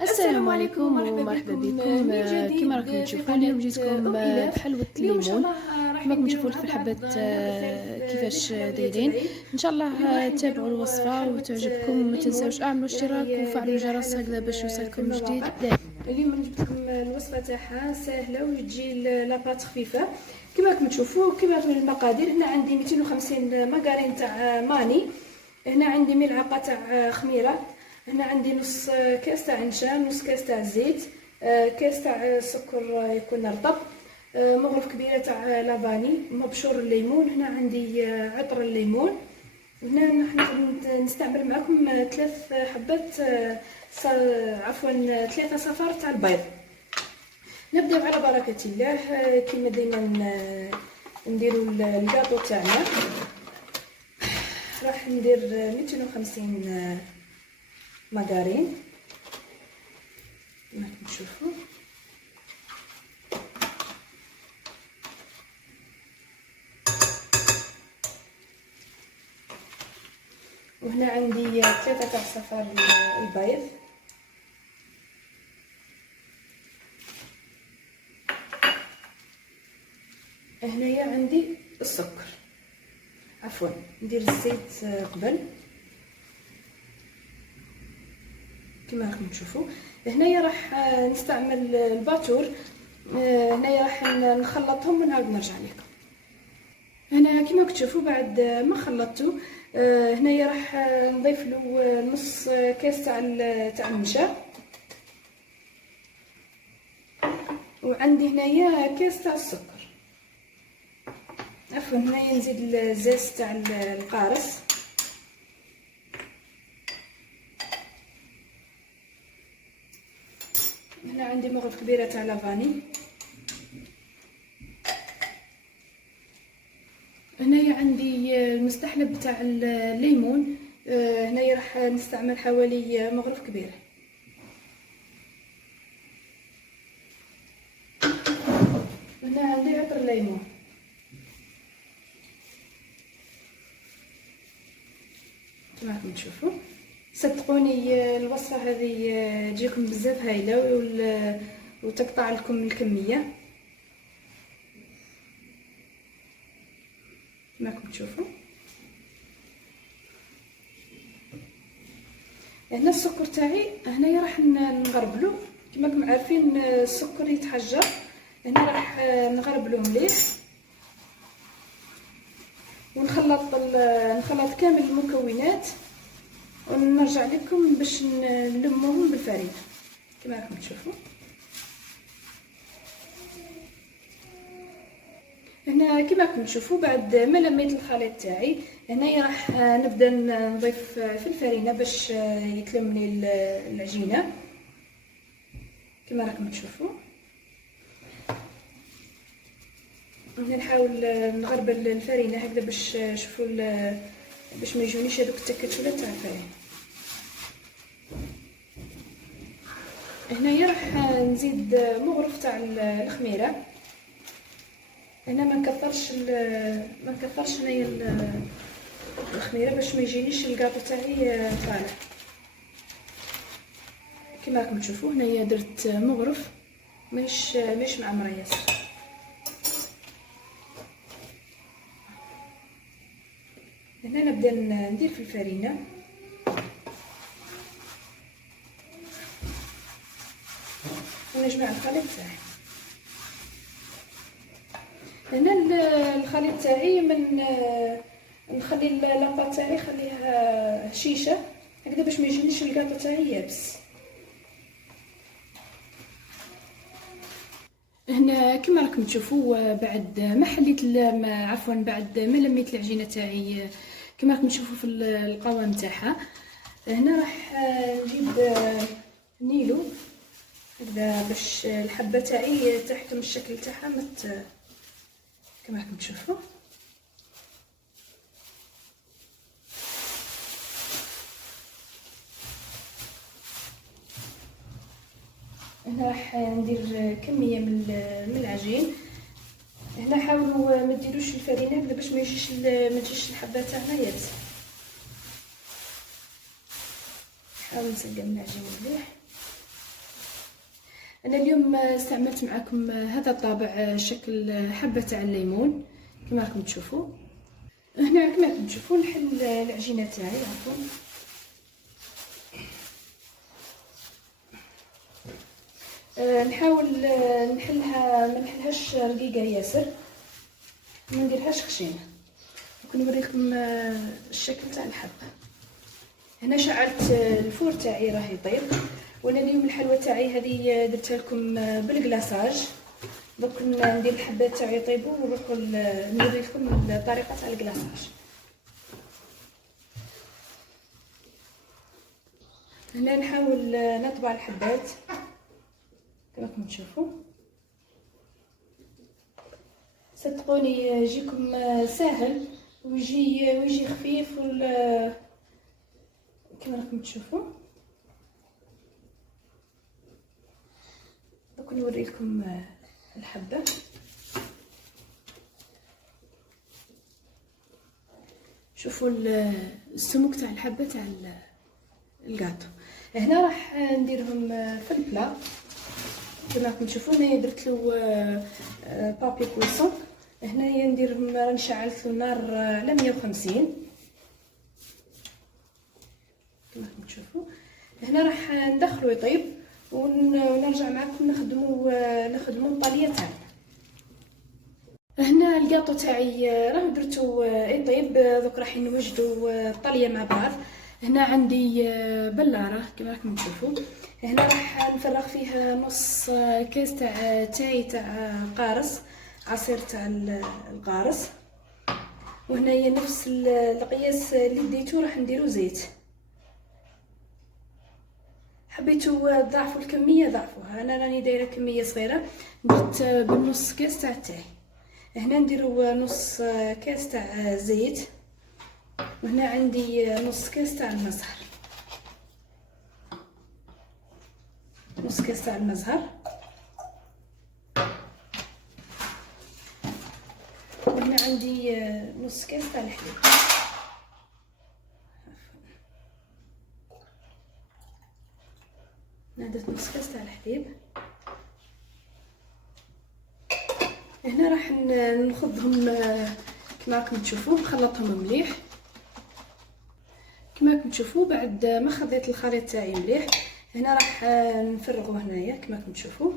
السلام عليكم ومرحبا بكم من جديد كما راكم تشوفوا اليوم جيتكم بحلوة اليوم الليمون. راح كما راكم نديرو تشوفوا مع الحبات بعض نبذ كيفاش للحلويات دايرين. العيد. ان شاء الله اليوم راح تابعوا نديرو الوصفه حلوة وتعجبكم، ما تنساوش الليمون اعملوا اللي اشتراك راهي وفعلوا دايرة الجرس حالة هكذا باش في يوصلكم جديد. المواقع. اليوم جبت لكم الوصفه تاعها سهله وتجي لاباط خفيفه كما راكم تشوفوا. كما المقادير هنا عندي 250 ماغارين تاع ماني، هنا عندي ملعقه تاع خميره، هنا عندي نص كاس تاع نشا، نص كاس تاع زيت، كاس تاع سكر يكون رطب، مغرف كبيره تاع لافاني، مبشور الليمون، هنا عندي عطر الليمون، هنا نحن نستعمل معكم 3 حبات عفوا 3 صفار تاع البيض. نبداو على بركه الله. كما ديما نديروا الكاطو تاعنا. راح ندير 250 ماغارين كما تشوفوا. وهنا عندي 3 تاع صفار البيض، هنايا عندي السكر، عفوا ندير الزيت قبل كما راكم تشوفوا. هنايا راح نستعمل الباتور، هنايا راح نخلطهم ونعاود نرجع لكم. هنا كما تشوفوا بعد ما خلطته هنايا راح نضيف له نص كاس تاع النشا، وعندي هنايا كاس تاع السكر، عفوا هنايا نزيد الزيت تاع القارص، هنا عندي مغرف كبيره تاع لافاني، هنايا عندي المستحلب تاع الليمون، هنايا راح نستعمل حوالي مغرف كبير، هنا عندي عطر الليمون. كما راكم تشوفوا صدقوني الوصفه هذه تجيكم بزاف هايله وتقطع لكم الكميه كما راكم تشوفوا. هنا السكر تاعي هنايا راح نغربلو كما راكم عارفين السكر يتحجر، هنا راح نغربلو مليح نخلط كامل المكونات ونرجع لكم باش نلموهم بالفرينه كما راكم تشوفوا. هنا كما راكم تشوفوا بعد ما لميت الخليط تاعي هنايا راح نبدا نضيف في الفرينه باش يتلم لي العجينه كما راكم تشوفوا. هنا نحاول نغربل الفرينه هكذا باش شوفوا باش ما يجونيش هذوك التكتلات تاع الفرينه. هنايا راح نزيد مغرف تاع الخميره، هنا ما نكثرش هنايا الخميره باش ما يجينيش الكاطو تاعي طالع كما راكم تشوفوا. هنايا درت مغرف مش معمره ياسر. هنا نبدا ندير في الفرينه، ونجمع الخليط تاعي. هنا الخليط تاعي من نخلي لاباط تاعي نخليها هشيشه هكذا باش ما يجينيش الكاطو تاعي يابس. هنا كما راكم تشوفوا بعد ما حليت عفوا بعد ما لميت العجينه تاعي كما راكم تشوفوا في القوام تاعها. هنا راح نجيب نيلو هكذا باش الحبه تاعي تحكم الشكل تاعها كما راكم تشوفوا. هنا راح ندير كميه من العجين. هنا حاولوا ما ديروش الفرينه هكذا باش ما تجيش الحبه تاعنا يابسه. حاول نسقم العجين مليح. انا اليوم استعملت معكم هذا الطابع شكل حبه تاع الليمون كما راكم تشوفوا. هنا كما راكم تشوفوا نحل العجينه تاعي. عفوا نحاول نحلها ما نحلهاش رقيقه ياسر، ما نديرهاش خشينه. نوريكم الشكل تاع الحبه. هنا شعلت الفور تاعي راه يطيب، وانا اليوم الحلوه تاعي هذه درتها لكم بالكلاصاج. دوك ندير الحبات تاعي يطيبوا ونروحوا نوري لكم الطريقه تاع الكلاصاج. هنا نحاول نطبع الحبات كما راكم تشوفوا. صدقوني يجيكم ساهل ويجي خفيف كما راكم تشوفوا. دوك نوريكم الحبه. شوفوا السمك تاع الحبه تاع الكاطو. هنا راح نديرهم في البلا كما راكم تشوفوا. هنايا درت له بابي كويسون. هنايا نديرهم راني شعلت له النار على 150 كما راكم تشوفوا. هنا راح ندخلو يطيب ونرجع معكم نخدموا الطاليه تاعنا. هنا الكاطو تاعي راه درتو يطيب. دوك راح نوجدوا الطاليه مع بعض. هنا عندي بلاره كما راكم تشوفوا. هنا راح نفرغ فيها نص كاس تاع تاي تاع قارص، عصير تاع القارص. وهنايا نفس القياس اللي ديتو راح نديرو زيت. حبيتو تضاعفوا الكميه ضاعفوها. انا راني دايره كميه صغيره، درت بالنص كاس تاع التاي. هنا نديرو نص كاس تاع زيت. وهنا عندي نص كاس تاع المزهر، نص كاس تاع المزهر. وهنا عندي نص كاس تاع الحليب. درت نص كاس تاع الحليب. هنا راح نخضهم كما راكم تشوفوا، نخلطهم مليح كما راكم تشوفوا. بعد ما خضيت الخليط تاعي مليح هنا راح نفرغه هنايا كما راكم تشوفوا.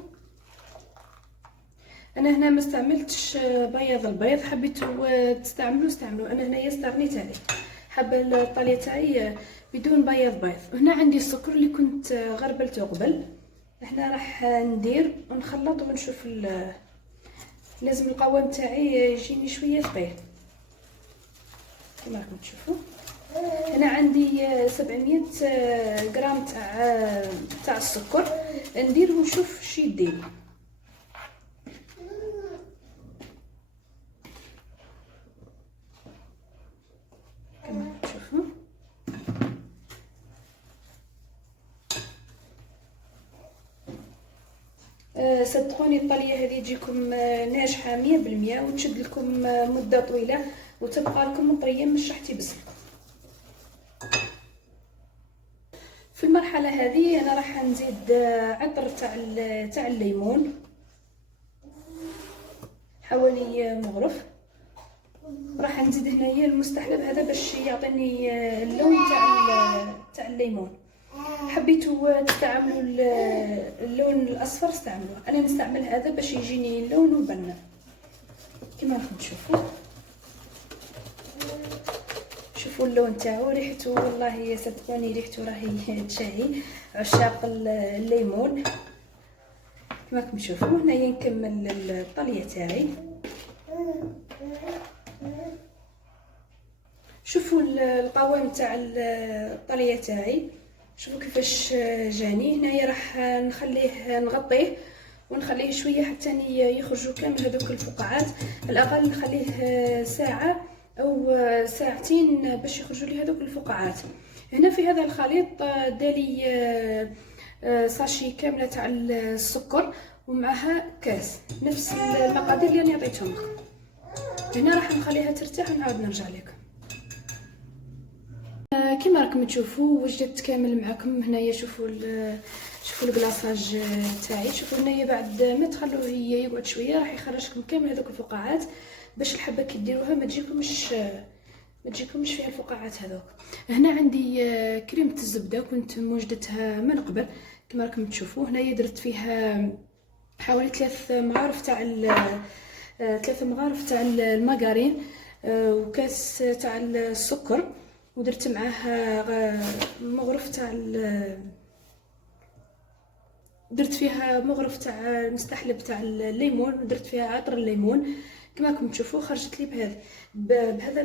انا هنا ما استعملتش بياض البيض، حبيتوا استعملوا. انا هنايا استغنيت عليه، حابه الطاليه تاعي بدون بياض بيض. هنا عندي السكر اللي كنت غربلته قبل. هنا راح ندير ونخلط ونشوف. لازم القوام تاعي يجيني شويه ثقيل كما راكم تشوفوا. هنا عندي 700 غرام تاع السكر. ندير ونشوف شي يديني. كما تشوفوا صدقوني الطاليه هذه تجيكم ناجحه 100% وتشد لكم مده طويله وتبقى لكم طريه مش راح تيبسلكم. في المرحله هذه انا راح نزيد عطر تاع الليمون حوالي مغرف. راح نزيد هنايا المستحلب هذا باش يعطيني اللون تاع الليمون. حبيتوا تستعملوا اللون الاصفر استعملوه. انا نستعمل هذا باش يجيني لونه بنه كما راكم تشوفوا. شوفوا اللون تاعو، ريحته والله صدقوني ريحته راهي تشهي عشاق الليمون كما راكم تشوفوا. هنايا نكمل الطاليه تاعي. شوفوا القوام تاع الطاليه تاعي، شوفوا كيفاش جاني. هنايا راح نخليه نغطيه ونخليه شويه حتى يخرجوا كامل هذوك الفقاعات. على الاقل نخليه ساعه او ساعتين باش يخرجوا لي هذوك الفقاعات. هنا في هذا الخليط دالي ساشي كامله تاع السكر ومعها كاس نفس المقادير اللي انا عطيتهم لكم. هنا راح نخليها ترتاح ونعاود نرجع لكم. كما راكم تشوفوا وجدت كامل معكم هنايا. شوفوا الكلاصاج تاعي. شوفوا هنايا بعد ما تخلوه يقعد شويه راح يخرج لكم كامل هذوك الفقاعات، باش الحبه كي ديروها ما تجيكمش فيها الفقاعات هذوك. هنا عندي كريمه الزبده كنت موجدتها من قبل كما راكم تشوفوا. هنايا درت فيها حوالي 3 مغارف تاع الماغارين وكاس تاع السكر، ودرت معاها مغرف تاع درت فيها مغرف تاع المستحلب تاع الليمون، ودرت فيها عطر الليمون كما راكم تشوفوا. خرجت لي بهذا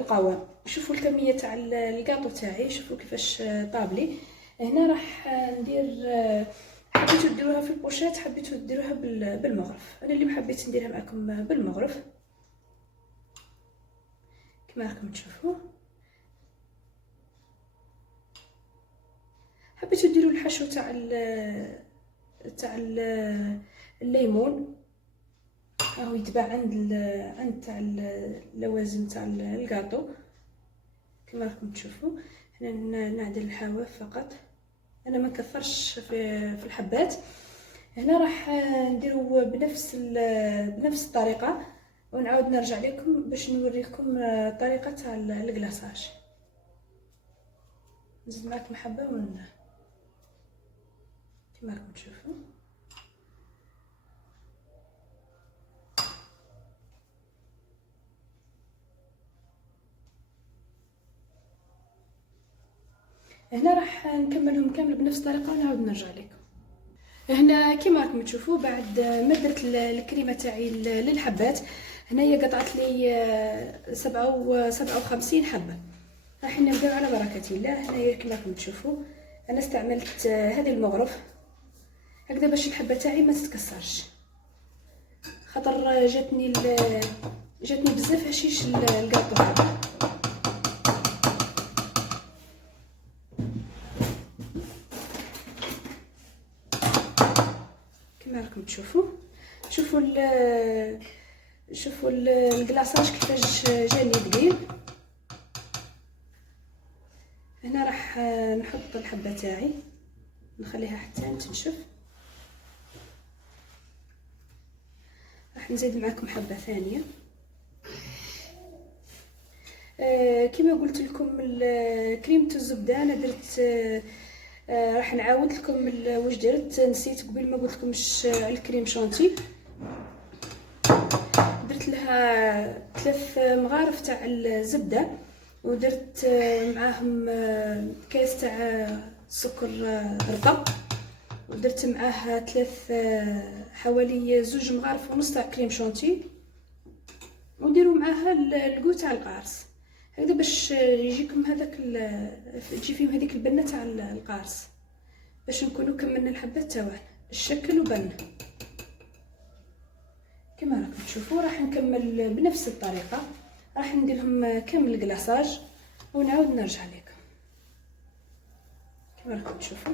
القوام. شوفوا الكميه تاع الكاطو تاعي، شوفوا كيفاش طابلي. هنا راح ندير حبيتو ديروها في البوشات، حبيتو ديروها بالمغرف. انا اللي حبيت نديرها معكم بالمغرف كما راكم تشوفوا. حبيتو ديروا الحشو تاع الليمون راهو يتباع عند تاع اللوازم تاع الكاطو كما راكم تشوفوا. هنا نعدل الحواف فقط، انا ما نكثرش في الحبات. هنا راح نديرو بنفس الطريقه، ونعاود نرجع لكم باش نوريكم الطريقه تاع الكلاصاج. نزيد معكم حبه كما راكم تشوفوا. هنا راح نكملهم كامل بنفس الطريقه ونعاود نرجع لكم. هنا كما راكم تشوفوا بعد ما درت الكريمه تاعي للحبات، هنايا قطعت لي 57 حبه. راح نبداو على بركه الله. هنايا كما راكم تشوفوا انا استعملت هذه المغرف هكذا باش الحبه تاعي ما تتكسرش، خاطر جاتني بزاف هشيش الكاطو هذا. كما راكم تشوفوا. شوفوا الكلاصاج كيفاش جاني ثقيل. هنا راح نحط الحبه تاعي نخليها حتى تنشف. راح نزيد معكم حبه ثانيه. كما قلت لكم كريمه الزبده انا درت راح نعاود لكم واش درت. نسيت قبل ما قلت لكم الكريم شونتي، درت لها 3 مغارف تاع الزبده، ودرت معاهم كاس تاع سكر رطب، ودرت معاها حوالي 2 مغارف ونص تاع كريم شونتي، وديروا معاها الكو تاع القارص هكذا باش يجيكم تجي فيهم هذيك البنه تاع القارص، باش نكونوا كملنا الحبات تاعنا الشكل وبنه. كما راكم تشوفوا راح نكمل بنفس الطريقه، راح ندير لهم كامل الكلاصاج ونعاود نرجع لكم. كما راكم تشوفوا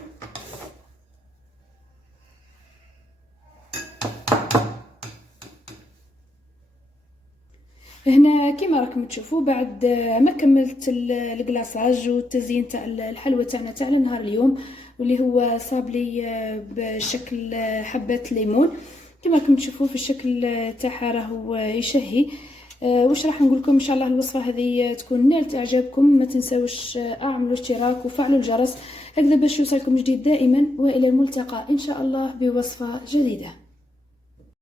هنا كما راكم تشوفوا بعد ما كملت الكلاصاج والتزيين تاع الحلوى تاعنا تاع نهار اليوم، واللي هو صابلي بشكل حبات ليمون. كما راكم تشوفوا في الشكل تاعها راهو يشهي. واش راح نقول لكم ان شاء الله الوصفه هذه تكون نالت اعجابكم. ما تنساوش اعملوا اشتراك وفعلوا الجرس هكذا باش يوصلكم جديد دائما، والى الملتقى ان شاء الله بوصفه جديده.